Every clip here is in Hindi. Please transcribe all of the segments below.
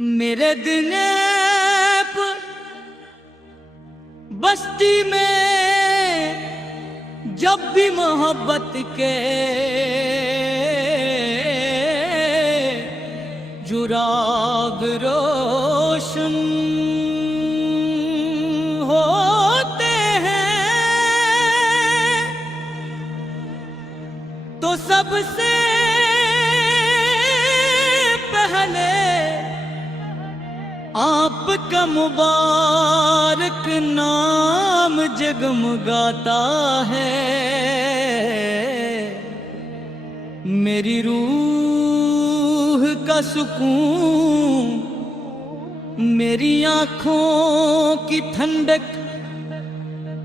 मेरे दिन बस्ती में जब भी मोहब्बत के जुराग रोशन होते हैं तो सबसे पहले आपका मुबारक नाम जगमगाता है। मेरी रूह का सुकून, मेरी आँखों की ठंडक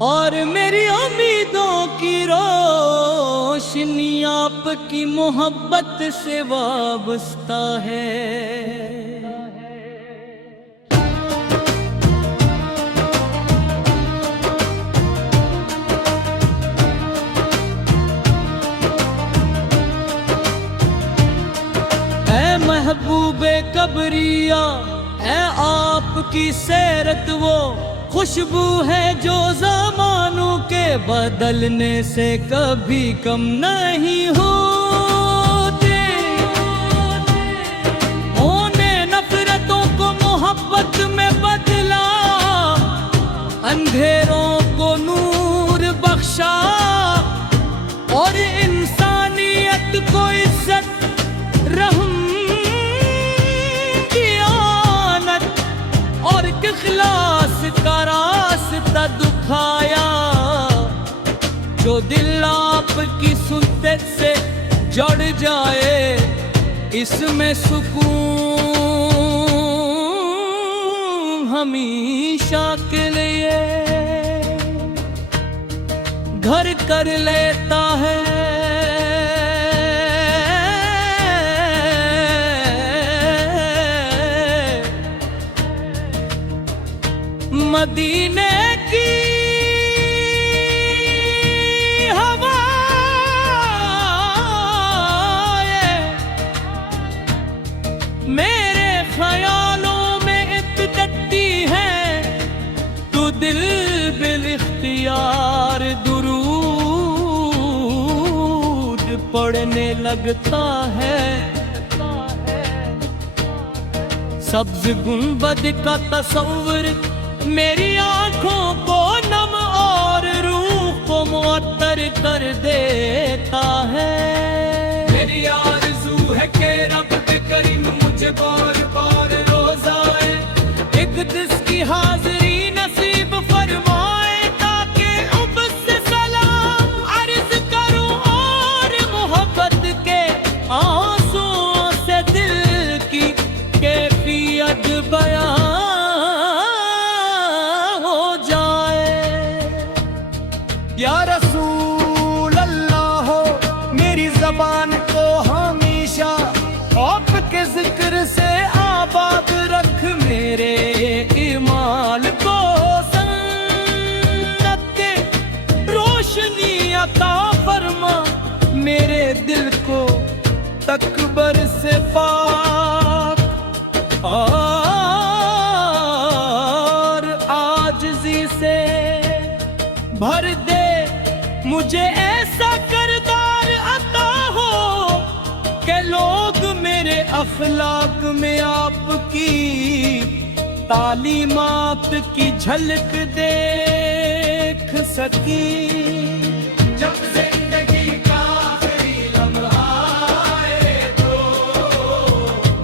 और मेरी उम्मीदों की रोशनी आपकी मोहब्बत से वाबस्ता है। महबूबे कबरिया है आपकी सैरत, वो खुशबू है जो ज़मानों के बदलने से कभी कम नहीं होते। होने नफरतों को मोहब्बत में बदला, अंधेरों को नूर बख्शा और इंसानियत को इज्जत रहम इखलास का रास्ता दिखाया। जो दिल आपकी सुन्नत से जड़ जाए इसमें सुकून हमेशा के लिए घर कर लेता है। मदीने की हवा मेरे ख्यालों में इतनी है, तू दिल बिल इख्तियार दुरूद पढ़ने लगता है। सब्ज गुंबद का तस्वर मेरी आंखों को नम और रूह को मुअत्तर कर देता है। मेरी आरज़ू है कि रब करीम मुझे बार बार रोज़ाए इक़दस की हाज़री नसीब फरमाए, ताकि अब से सलाम अर्ज़ करूं और मोहब्बत के आंसुओं से दिल की कैफियत बयां या रसूल अल्लाह हो। मेरी ज़बान को हमेशा आपके जिक्र से आबाद रख, मेरे ईमान को सन्नत के रोशनी अता फरमा, मेरे दिल को तकबर से पाक और आजिज़ी से भर दे। मुझे ऐसा किरदार अता हो कि लोग मेरे अखलाक में आपकी तालीमात की झलक देख सकी। जब जिंदगी का आखिरी लम्हा आए तो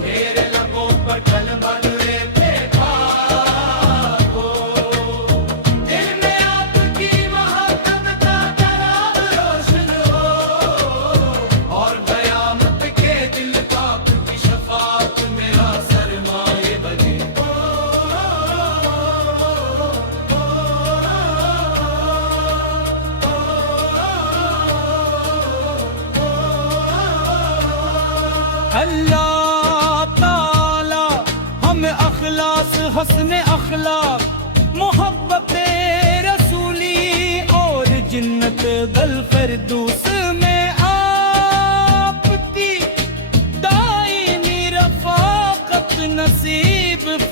मेरे लबों पर कलमा अल्लाह ताला हमें अखलास हस्न अखलाक मोहब्बत रसूली और जिन्नत दल फिरदौस में आपकी दायमी रफ़ाक़त नसीब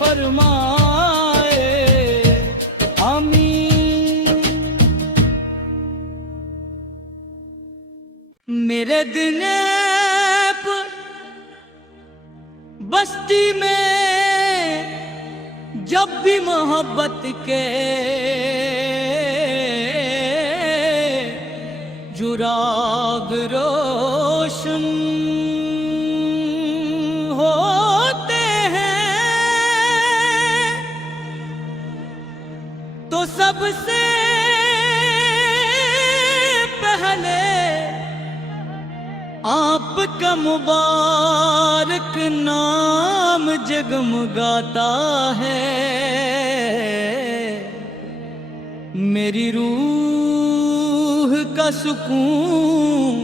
फरमाए, आमीन। मेरे दिनेप बस्ती में जब भी मोहब्बत के जुराग रोशन होते हैं, तो सबसे पहले आपका मुबारक नाम जगमगाता है। मेरी रूह का सुकून,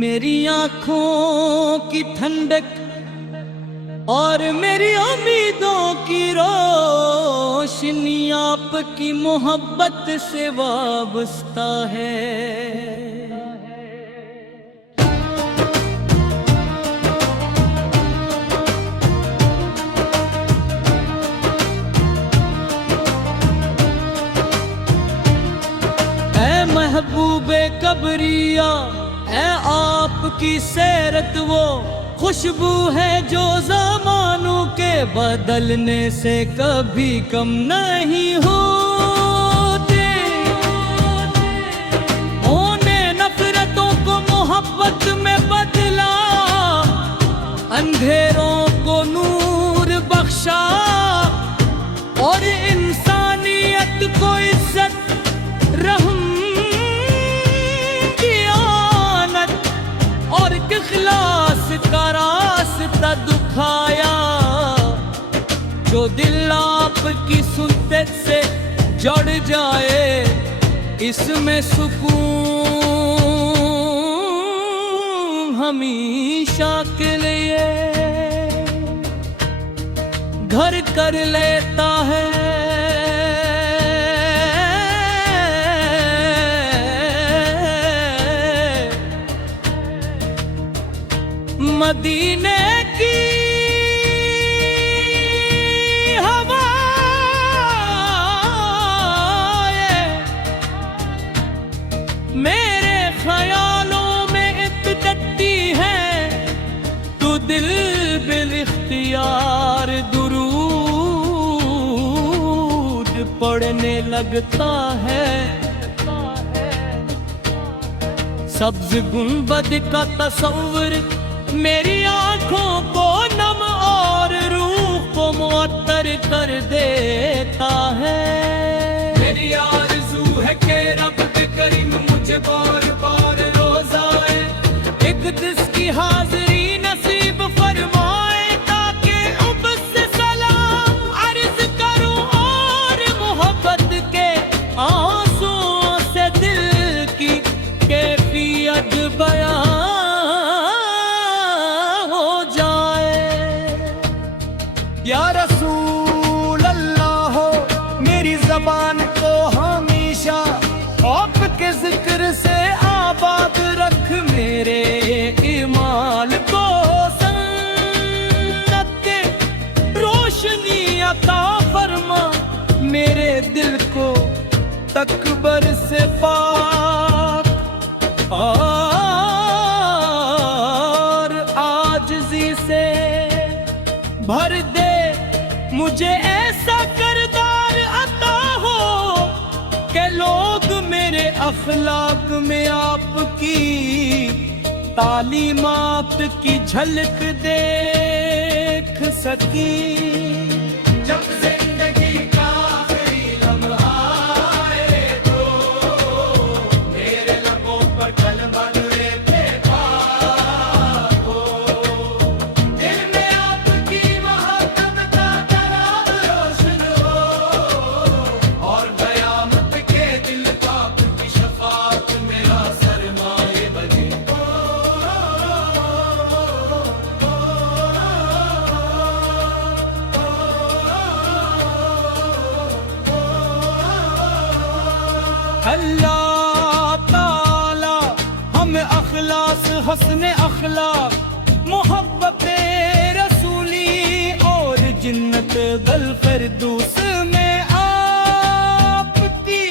मेरी आँखों की ठंडक और मेरी उम्मीदों की रोशनी आपकी मोहब्बत से वाबस्ता है। महबूबे कबरिया है आपकी सैरत, वो खुशबू है जो ज़मानों के बदलने से कभी कम नहीं होते। होने नफरतों को मोहब्बत में बदला, अंधेरों को नूर बख्शा और इंसानियत को इज्जत, रहम, इखलास का रास्ता दिखाया। जो दिल आपकी सुन्नत से जड़ जाए, इसमें सुकून हमेशा के लिए घर कर लेता है। मदीने की हवाएं मेरे ख्यालों में इतनी है, तो दिल बिल इख्तियार दुरूद पढ़ने लगता है। सब्ज गुंबद का तस्वुर मेरी आंखों को नम और रूह को मुअत्तर कर देता है। मेरी आरज़ू है कि रब करीम मुझे बार बार रोज़ाए एक दिस की हाज़री नसीब फरमाए, ताकि अब से सलाम अर्ज़ करूं और मोहब्बत के आंसुओं से दिल की कैफियत बयां या रसूल अल्लाह हो। मेरी ज़बान को हमेशा आपके जिक्र से आबाद रख, मेरे ईमान को सन्नत के रोशनी अता फरमा, मेरे दिल को तकबर से पाक और आजिज़ी से भर दे। मुझे ऐसा किरदार अता हो कि लोग मेरे अखलाक में आपकी तालीमात की झलक देख सकी। जब जिंदगी का आखिरी लम्हा आए, तो मेरे लबों पर कलमा नूरे बेबाक हो। दिल में आपकी मोहब्बत का तराब रोशन हो, और कयामत के दिल का आपकी शफाअत मेरा सरमाए बने। अल्लाह ताला हमें अखलास, हस्न अखलाक, मोहब्बत रसूली और जन्नत दल फिरदौस में आपकी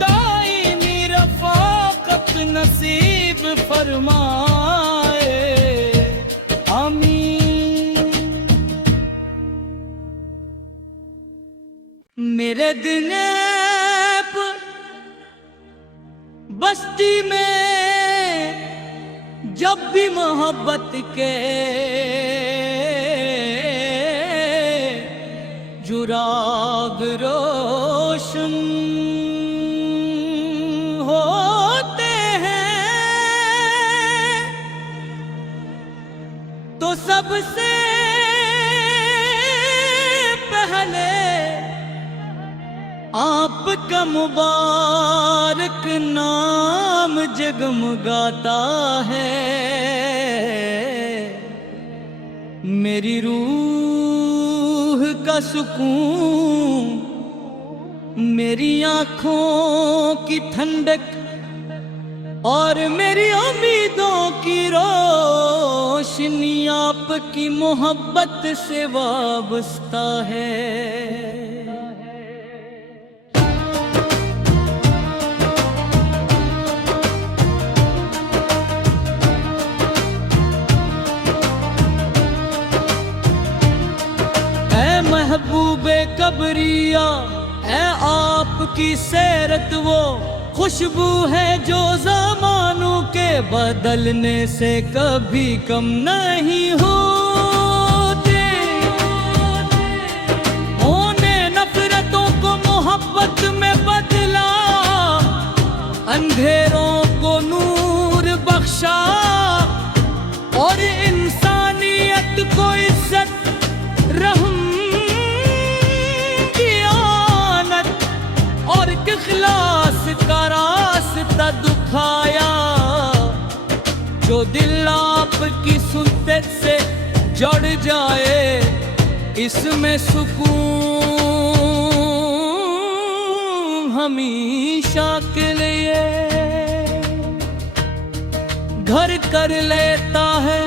दाईमी रफ़ाक़त नसीब फरमाए, आमीन। मेरे दिनेप बस्ती में जब भी मोहब्बत के जुराग रोशन होते हैं तो सबसे पहले आपका मुबारक नाम जगमगाता है। मेरी रूह का सुकून, मेरी आँखों की ठंडक और मेरी उम्मीदों की रोशनी आपकी मोहब्बत से वाबस्ता है। महबूबे कबरिया है आपकी सैरत, वो खुशबू है जो ज़मानों के बदलने से कभी कम नहीं होते। होने नफरतों को मोहब्बत में बदला, अंधेरों को नूर बख्शा और इंसानियत को इज्जत रहम और इखलास का रास्ता दिखाया। जो दिल आपकी सुन्नत से जड़ जाए इसमें सुकून हमेशा के लिए घर कर लेता है।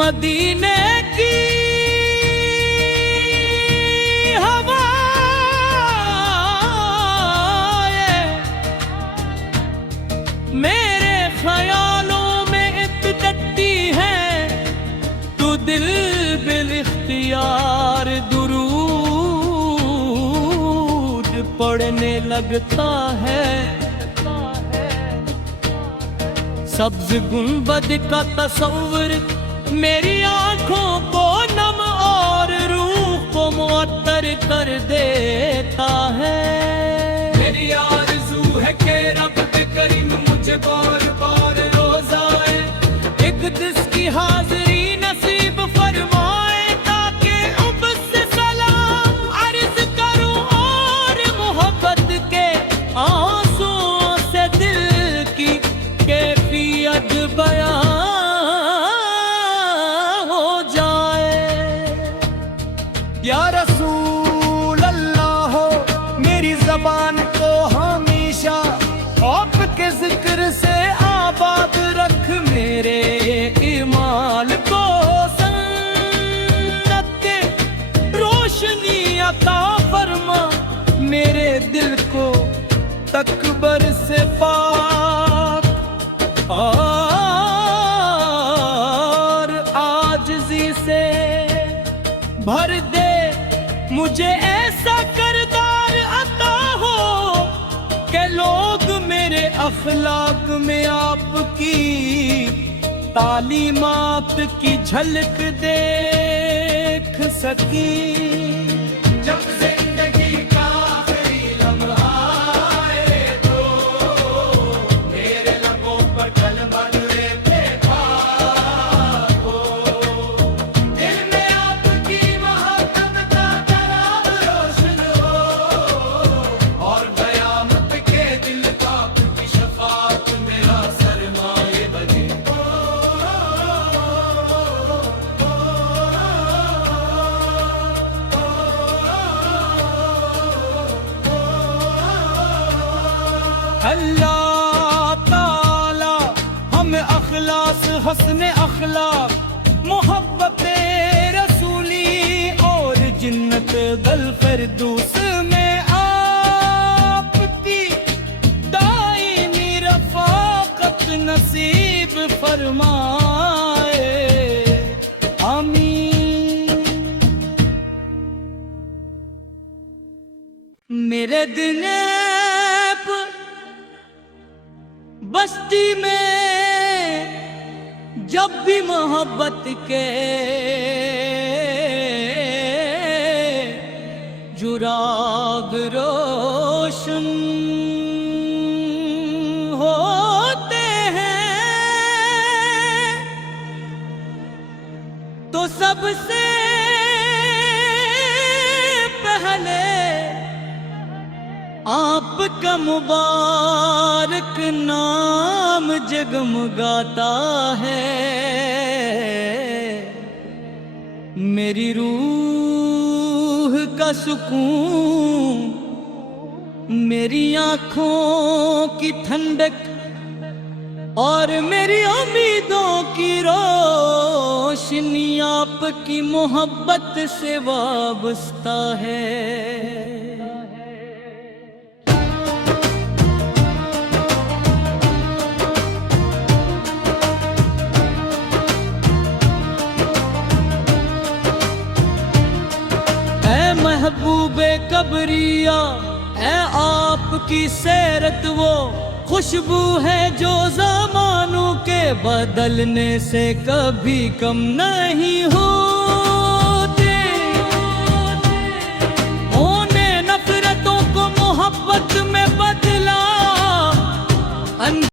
मदीने की हवा मेरे ख्यालों में इतनी है, तू दिल बिल इख्तियार दुरूद पढ़ने लगता है। सब्ज गुंबद का तस्वुर मेरी आँखों को नम और रूह को मुअत्तर कर देता है। मेरी आरज़ू है कि रब करीम मुझे बार बार रोज़ाए एक दिस की हाज़री नसीब फरमाए, ताकि अब से सलाम अर्ज़ करूं और मोहब्बत के आंसुओं से दिल की कैफियत बयां या रसूल अल्लाह हो। मेरी ज़बान को हमेशा आपके जिक्र से आबाद रख, मेरे ईमान को सन्नत के रोशनी अता फरमा, मेरे दिल को तकबर से पाक और आजिज़ी से भर दे। मुझे ऐसा करदार अता हो कि लोग मेरे अखलाक में आपकी तालीमात की झलक देख सकी। जब जिंदगी का आखिरी लम्हा आए तो मेरे लबों पर कलमा अल्लाह ताला हमें अखलास हस्न अखलाक मोहब्बत रसूली और जिन्नत दल फिरदौस में आपकी दायमी रफ़ाक़त नसीब फरमाए, आमीन। मेरे दिन बस्ती में जब भी मोहब्बत के जुराग रोशन होते हैं तो सबसे पहले आपका मुबारक नाम जगमगाता है। मेरी रूह का सुकून, मेरी आँखों की ठंडक और मेरी उम्मीदों की रोशनी आपकी मोहब्बत से वाबस्ता है। महबूबे कबरिया है आपकी सैरत वो खुशबू है जो ज़मानों के बदलने से कभी कम नहीं होते। होने नफरतों को मोहब्बत में